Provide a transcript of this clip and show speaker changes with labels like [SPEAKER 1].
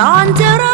[SPEAKER 1] ตอนจะร